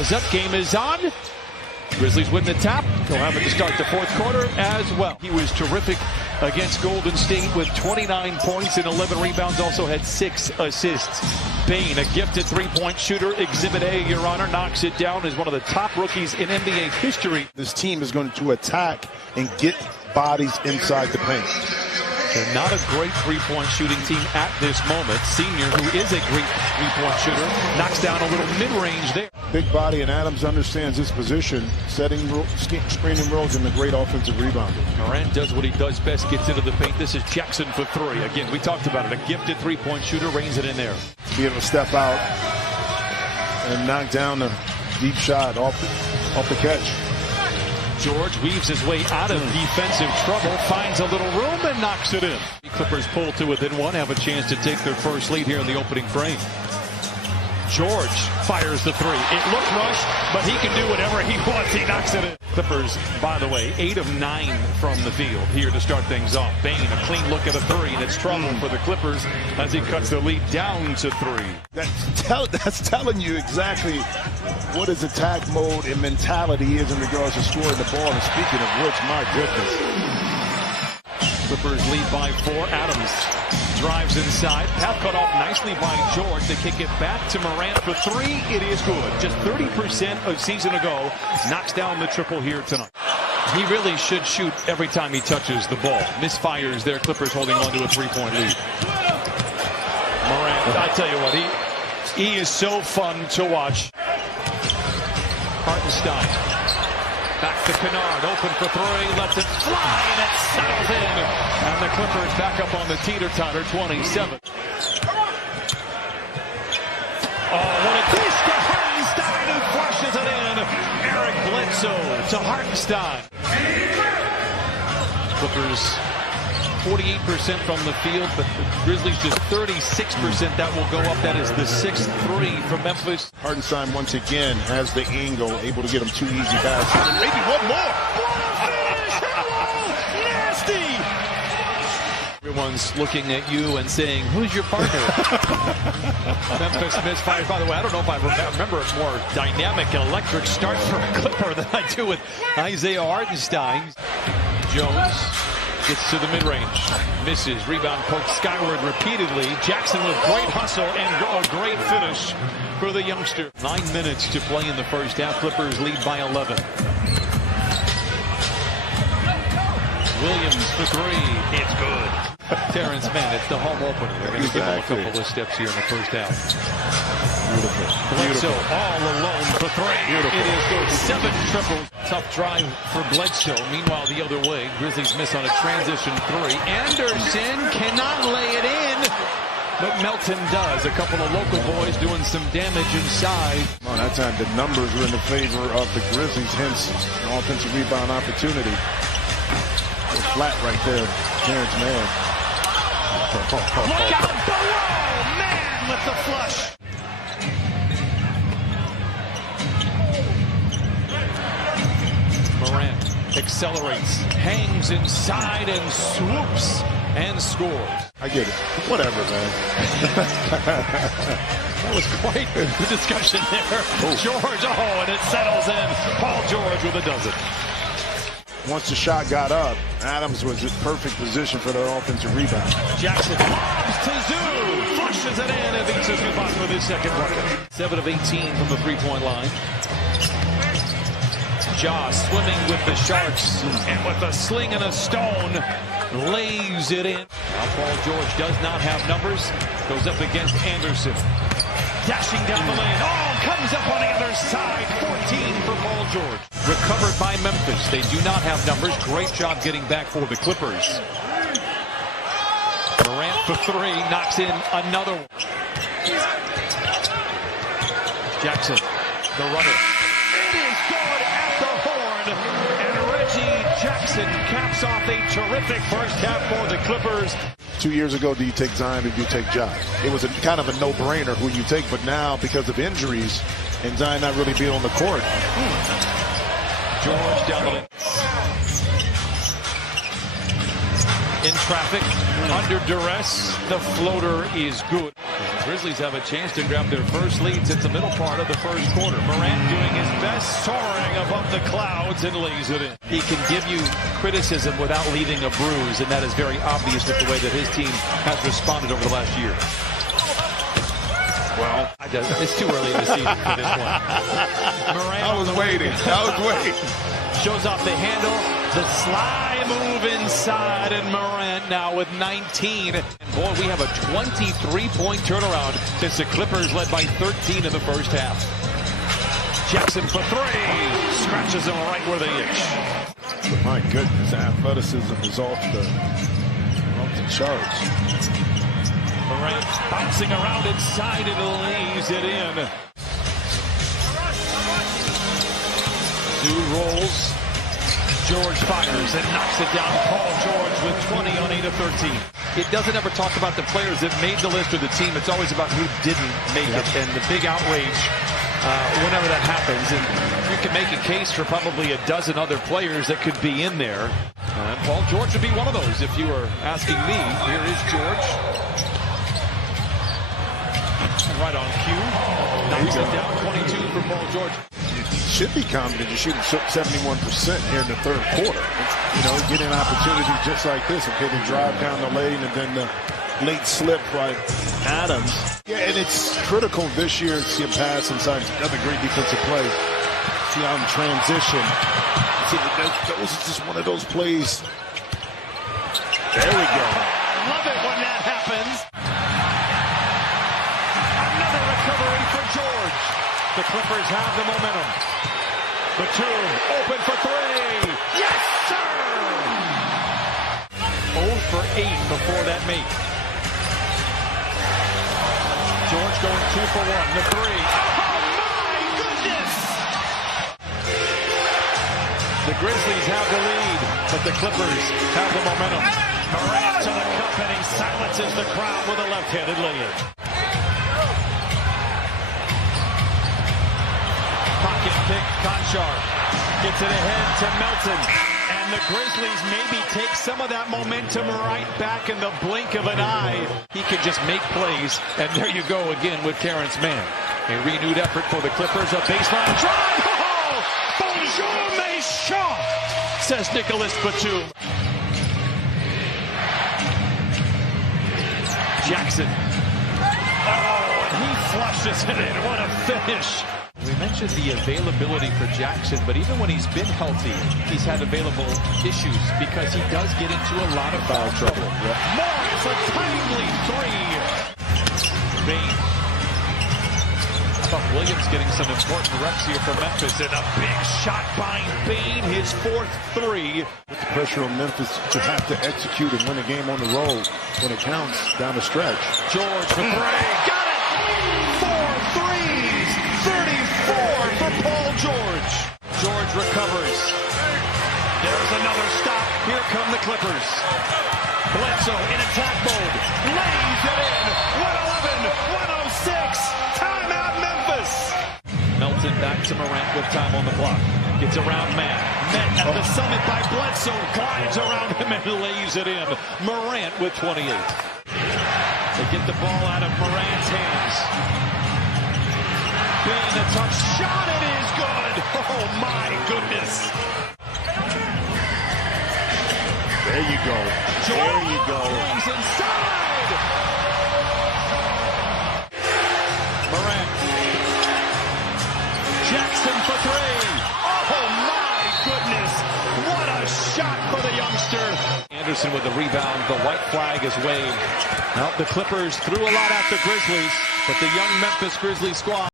is up, game is on. Grizzlies win the top. They'll have it to start the fourth quarter as well. He was terrific against Golden State with 29 points and 11 rebounds, also had 6 assists. Bane, a gifted three-point shooter, Exhibit A, Your Honor, knocks it down as one of the top rookies in NBA history. This team is going to attack and get bodies inside the paint. They're not a great three-point shooting team at this moment. Senior, who is a great three-point shooter, knocks down a little mid-range there. Big body, and Adams understands his position, setting screening roles, and a great offensive rebounder. Morant does what he does best, gets into the paint. This is Jackson for three. Again, we talked about it. A gifted three-point shooter, reins it in there. Be able to step out and knock down a deep shot off the catch. George weaves his way out of defensive trouble, finds a little room and knocks it in. Clippers pull to within one, have a chance to take their first lead here in the opening frame. George fires the three. It looked rushed, but he can do whatever he wants. He knocks it in. Clippers, by the way, 8 of 9 from the field here to start things off. Bane, a clean look at a three, and it's trouble for the Clippers as he cuts the lead down to 3. That's telling you exactly what his attack mode and mentality is in regards to scoring the ball. And speaking of which, my goodness. Clippers lead by 4. Adams drives inside. Path cut off nicely by George. They kick it back to Morant for 3. It is good. Just 30% a season ago. Knocks down the triple here tonight. He really should shoot every time he touches the ball. Misfires there. Clippers holding on to a 3-point lead. Morant, I tell you what, he is so fun to watch. Hartenstein. Back to Kennard, open for 3, lets it fly, and it settles in. And the Clippers back up on the teeter-totter, 27. Oh, what a dish to Hartenstein, who flushes it in. Eric Bledsoe to Hartenstein. Clippers 48% from the field, but the Grizzlies just 36%. That will go up. That is the 6th 3 from Memphis. Hartenstein once again has the angle, able to get him 2 easy baskets. And maybe one more. Nasty! Everyone's looking at you and saying, who's your partner? Memphis misfires. By the way, I don't know if I remember a more dynamic and electric start for a Clipper than I do with Isaiah Hartenstein. Jones gets to the mid-range, misses, rebound poked skyward repeatedly. Jackson with great hustle and a great finish for the youngster. 9 minutes to play in the first half. Clippers lead by 11. Williams for 3. It's good. Terrence Mann, it's the home opener. They're going to give him a couple of steps here in the first half. Beautiful. Bledsoe all alone for 3. Beautiful. It is good. 7 triples. Tough drive for Bledsoe. Meanwhile, the other way, Grizzlies miss on a transition 3. Anderson cannot lay it in, but Melton does. A couple of local boys doing some damage inside. Well, that time the numbers were in the favor of the Grizzlies, hence an offensive rebound opportunity. They're flat right there. Terrence Mann. Look out below! Man with the flush. Morant accelerates, hangs inside and swoops and scores. I get it. Whatever, man. That was quite the discussion there. Oh. George, and it settles in. Paul George with a dozen. Once the shot got up, Adams was in perfect position for the offensive rebound. Jackson lobs to Zoo, flushes it in, and beats his with his second bucket. 7 of 18 from the three-point line. Ja swimming with the Sharks, and with a sling and a stone, lays it in. Now Paul George does not have numbers, goes up against Anderson. Dashing down the lane, comes up on the other side, 14 for Paul George. Recovered by Memphis, they do not have numbers. Great job getting back for the Clippers. Morant for 3, knocks in another one. Jackson, the runner. It is good at the horn, and Reggie Jackson caps off a terrific first half for the Clippers. 2 years ago, do you take Zion or do you take Ja? It was a kind of a no-brainer who you take, but now because of injuries and Zion not really being on the court. George down the lane. In traffic, under duress, the floater is good. Grizzlies have a chance to grab their first lead since the middle part of the first quarter. Morant doing his best, soaring above the clouds and lays it in. He can give you criticism without leaving a bruise, and that is very obvious with the way that his team has responded over the last year. Well, it's too early in the season for this one. Morant I was waiting. shows off the handle, the sly move inside, and Morant now with 19. And boy, we have a 23-point turnaround since the Clippers led by 13 in the first half. Jackson for three, scratches him right where they itch. My goodness, athleticism is off the charts. Morant bouncing around inside and lays it in. Zoo rolls. George fires and knocks it down. Paul George with 20 on 8 of 13. It doesn't ever talk about the players that made the list or the team. It's always about who didn't make it, and the big outrage whenever that happens. And you can make a case for probably a dozen other players that could be in there. And Paul George would be one of those if you were asking me. Here is George. Right on cue. Knocks it down. 22 for Paul George. Should be confident. You're shooting 71% here in the third quarter. You know, getting opportunities just like this. Okay, the drive down the lane and then the late slip by Adams. Yeah, and it's critical this year to see a pass inside. Another great defensive play. See how in transition. See, those is just one of those plays. There we go. Love it when that happens. Another recovery for George. The Clippers have the momentum. Batum open for three. Yes, sir! 0 for 8 before that make. George going 2 for 1. The three. Oh, my goodness! The Grizzlies have the lead, but the Clippers have the momentum. Morant to the cup, and he silences the crowd with a left-handed layup. Pocket pick, Conchar gets it ahead to Melton, and the Grizzlies maybe take some of that momentum right back in the blink of an eye. He can just make plays, and there you go again with Terrence Mann. A renewed effort for the Clippers, a baseline drive. Oh, bonjour, mes chants, says Nicholas Batum. Jackson. Oh, and he flushes it in. What a finish. We mentioned the availability for Jackson, but even when he's been healthy, he's had available issues because he does get into a lot of foul trouble. Morris, a timely three. Bain. I thought Williams getting some important reps here for Memphis, and a big shot by Bain, his fourth three. With the pressure on Memphis to have to execute and win a game on the road when it counts down the stretch. George for three. Got it! 4 threes! 34 for Paul George. George recovers. There's another stop. Here come the Clippers. Bledsoe in attack mode. Lays it in. 111, 106. Timeout Memphis. Melton back to Morant with time on the clock. Gets around Matt. Met at the summit by Bledsoe. Glides around him and lays it in. Morant with 28. They get the ball out of Morant's hands. Being a tough shot, it is good. Oh my goodness. There you go. There you go. He's inside. Morant. Jackson for three. Oh my goodness. What a shot for the youngster. Anderson with the rebound. The white flag is waved. Well, the Clippers threw a lot at the Grizzlies, but the young Memphis Grizzlies squad